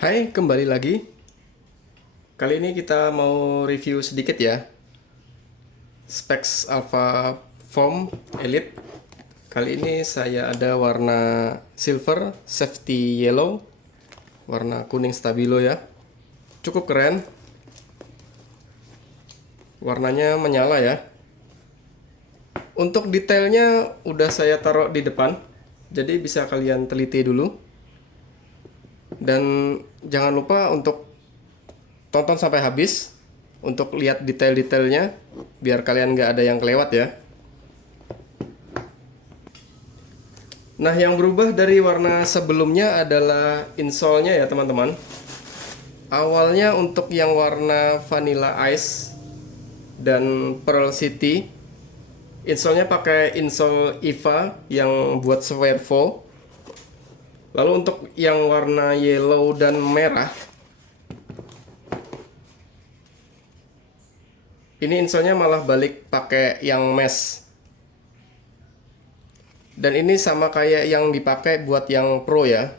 Hai, kembali lagi. Kali ini kita mau review sedikit ya. Specs Alpha Foam Elite. Kali ini saya ada warna silver, safety yellow, warna kuning stabilo ya. Cukup keren. Warnanya menyala ya. Untuk detailnya udah saya taruh di depan. Jadi bisa kalian teliti dulu. Dan jangan lupa untuk tonton sampai habis untuk lihat detail-detailnya biar kalian nggak ada yang kelewat ya. Nah, yang berubah dari warna sebelumnya adalah insole-nya ya teman-teman. Awalnya untuk yang warna Vanilla Ice dan Pearl City, insole-nya pakai insole EVA yang buat Swearfo. Lalu untuk yang warna yellow dan merah, ini insole-nya malah balik pakai yang mesh. Dan ini sama kayak yang dipakai buat yang Pro ya.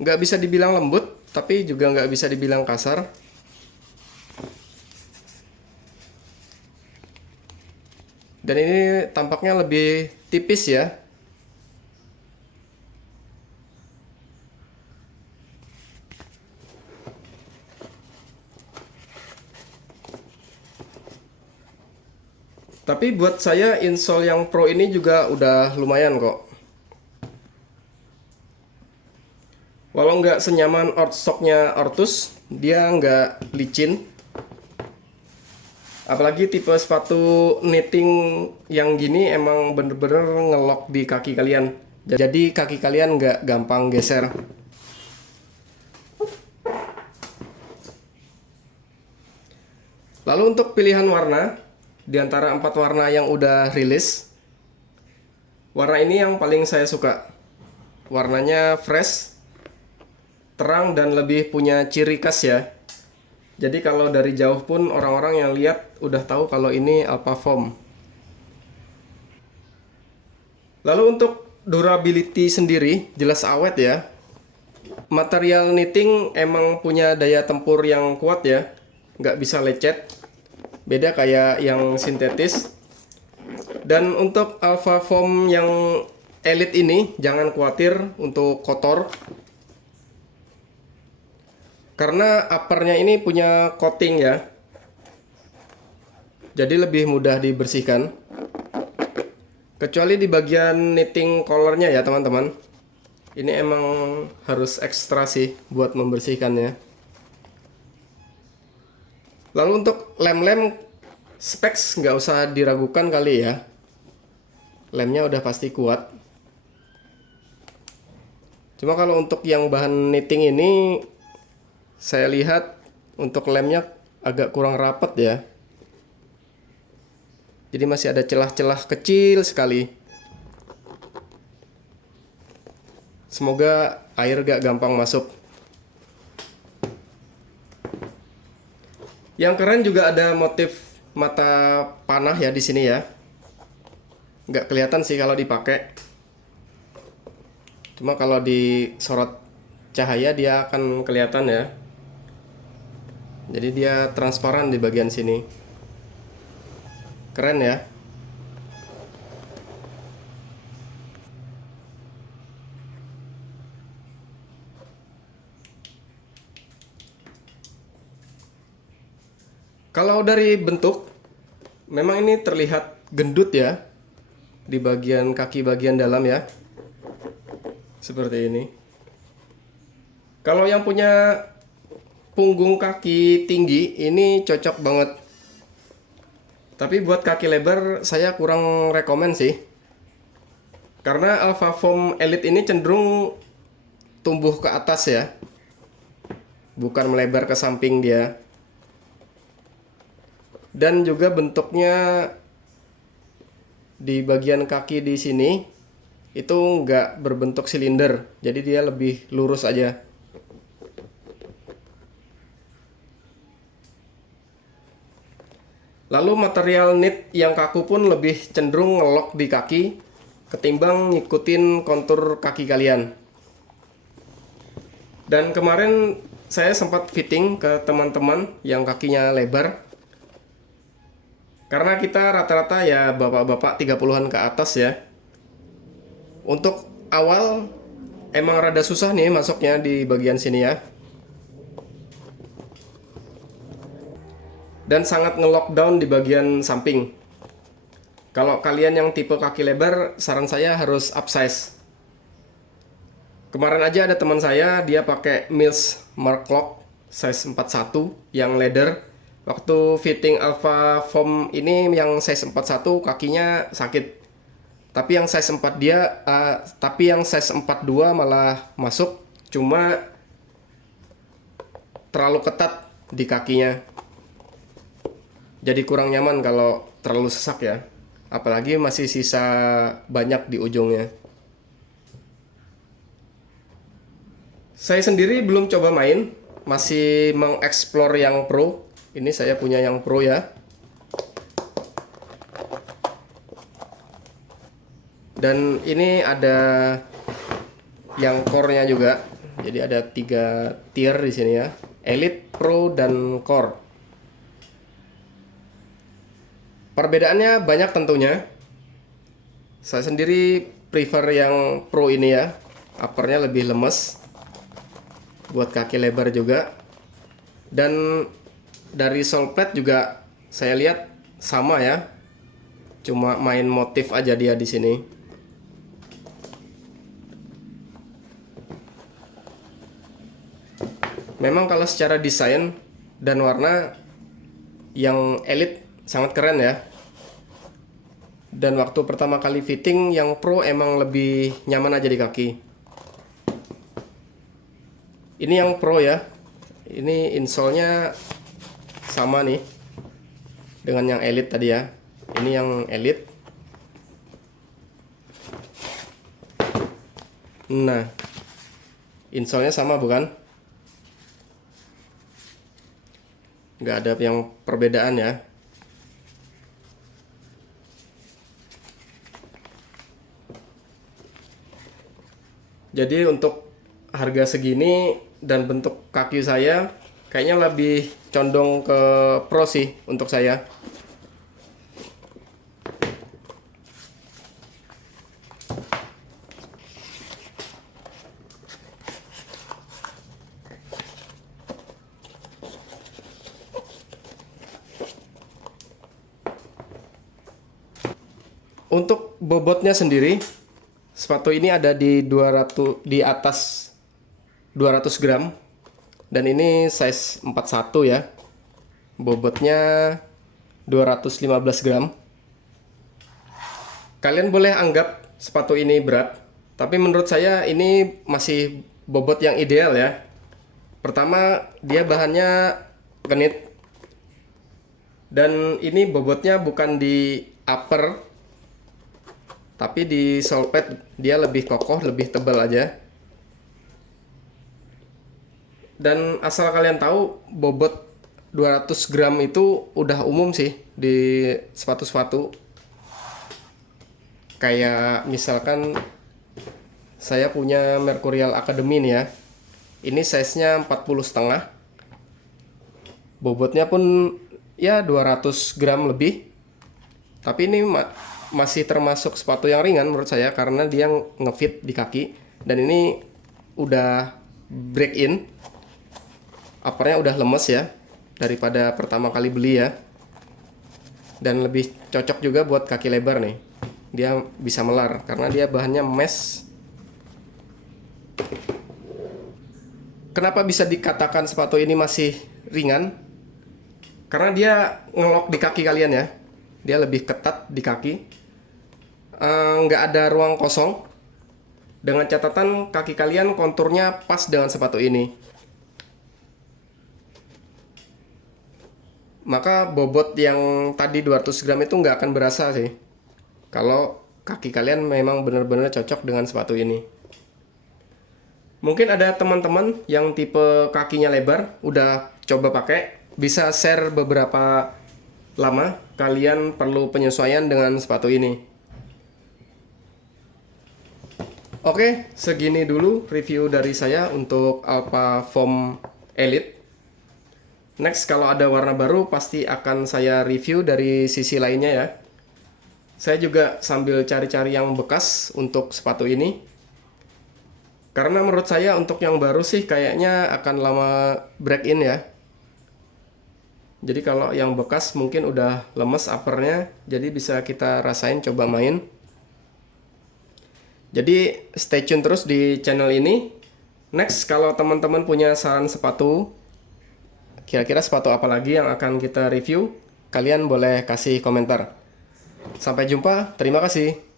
Nggak bisa dibilang lembut, tapi juga nggak bisa dibilang kasar. Dan ini tampaknya lebih tipis ya. Tapi buat saya insole yang Pro ini juga udah lumayan kok. Walau nggak senyaman Orthoshock-nya Ortus, dia nggak licin. Apalagi tipe sepatu knitting yang gini emang bener-bener ngelok di kaki kalian. Jadi kaki kalian nggak gampang geser. Lalu untuk pilihan warna, di antara 4 warna yang udah rilis, warna ini yang paling saya suka. Warnanya fresh, terang dan lebih punya ciri khas ya. Jadi kalau dari jauh pun orang-orang yang lihat udah tahu kalau ini Alpha Foam. Lalu untuk durability sendiri jelas awet ya. Material knitting emang punya daya tempur yang kuat ya, nggak bisa lecet. Beda kayak yang sintetis. Dan untuk Alpha Foam yang Elite ini jangan khawatir untuk kotor. Karena uppernya ini punya coating ya. Jadi lebih mudah dibersihkan. Kecuali di bagian knitting collarnya ya teman-teman. Ini emang harus ekstra sih buat membersihkannya. Lalu untuk lem-lem specs nggak usah diragukan kali ya. Lemnya udah pasti kuat. Cuma kalau untuk yang bahan knitting ini saya lihat untuk lemnya agak kurang rapat ya. Jadi masih ada celah-celah kecil sekali. Semoga air gak gampang masuk. Yang keren juga ada motif mata panah ya di sini ya. Nggak kelihatan sih kalau dipakai. Cuma kalau disorot cahaya dia akan kelihatan ya. Jadi dia transparan di bagian sini. Keren ya. Kalau dari bentuk, memang ini terlihat gendut ya. Di bagian kaki bagian dalam ya. Seperti ini. Kalau yang punya punggung kaki tinggi, ini cocok banget. Tapi buat kaki lebar, saya kurang rekomen sih. Karena Alpha Foam Elite ini cenderung tumbuh ke atas ya. Bukan melebar ke samping dia. Dan juga bentuknya di bagian kaki di sini itu nggak berbentuk silinder, jadi dia lebih lurus aja. Lalu material knit yang kaku pun lebih cenderung ngelok di kaki ketimbang ngikutin kontur kaki kalian. Dan kemarin saya sempat fitting ke teman-teman yang kakinya lebar. Karena kita rata-rata ya bapak-bapak 30-an ke atas ya. Untuk awal emang rada susah nih masuknya di bagian sini ya. Dan sangat nge-lockdown di bagian samping. Kalau kalian yang tipe kaki lebar, saran saya harus upsize. Kemarin aja ada teman saya, dia pakai Mills Mark Lock size 41 yang leather. Waktu fitting Alpha Foam ini yang size 41 kakinya sakit. Tapi yang size 42 malah masuk, cuma terlalu ketat di kakinya. Jadi kurang nyaman kalau terlalu sesak ya. Apalagi masih sisa banyak di ujungnya. Saya sendiri belum coba main, masih mengeksplor yang pro. Ini saya punya yang pro ya. Dan ini ada yang core-nya juga. Jadi ada 3 tier di sini ya. Elite, Pro, dan Core. Perbedaannya banyak tentunya. Saya sendiri prefer yang Pro ini ya. Uppernya lebih lemes. Buat kaki lebar juga. Dan dari sole plate juga saya lihat sama ya. Cuma main motif aja dia di sini. Memang kalau secara desain dan warna yang Elite sangat keren ya. Dan waktu pertama kali fitting yang Pro emang lebih nyaman aja di kaki. Ini yang Pro ya. Ini insole-nya sama nih dengan yang Elite tadi ya. Ini yang Elite. Nah, insole-nya sama bukan? Nggak ada yang perbedaan ya. Jadi untuk harga segini dan bentuk kaki saya kayaknya lebih condong ke Pro sih untuk saya. Untuk bobotnya sendiri, sepatu ini ada di 200 di atas 200 gram dan ini size 41 ya. Bobotnya 215 gram. Kalian boleh anggap sepatu ini berat, tapi menurut saya ini masih bobot yang ideal ya. Pertama, dia bahannya genit. Dan ini bobotnya bukan di upper, tapi di sole pad dia lebih kokoh, lebih tebal aja. Dan asal kalian tahu, bobot 200 gram itu udah umum sih di sepatu-sepatu. Kayak misalkan saya punya Mercurial Academy nih ya. Ini size-nya 40,5. Bobotnya pun ya 200 gram lebih. Tapi ini masih termasuk sepatu yang ringan menurut saya karena dia ngefit di kaki. Dan ini udah break in. Uppernya udah lemes ya daripada pertama kali beli ya. Dan lebih cocok juga buat kaki lebar nih. Dia bisa melar karena dia bahannya mesh. Kenapa bisa dikatakan sepatu ini masih ringan? Karena dia ngelok di kaki kalian ya. Dia lebih ketat di kaki. Nggak ada ruang kosong. Dengan catatan kaki kalian konturnya pas dengan sepatu ini. Maka bobot yang tadi 200 gram itu nggak akan berasa sih. Kalau kaki kalian memang benar-benar cocok dengan sepatu ini. Mungkin ada teman-teman yang tipe kakinya lebar, udah coba pakai. Bisa share beberapa lama kalian perlu penyesuaian dengan sepatu ini. Oke, segini dulu review dari saya untuk Alpha Foam Elite. Next, kalau ada warna baru pasti akan saya review dari sisi lainnya ya. Saya juga sambil cari-cari yang bekas untuk sepatu ini. Karena menurut saya untuk yang baru sih kayaknya akan lama break in ya. Jadi kalau yang bekas mungkin udah lemes uppernya, jadi bisa kita rasain coba main. Jadi stay tune terus di channel ini. Next, kalau teman-teman punya saran sepatu, kira-kira sepatu apa lagi yang akan kita review, kalian boleh kasih komentar. Sampai jumpa, terima kasih.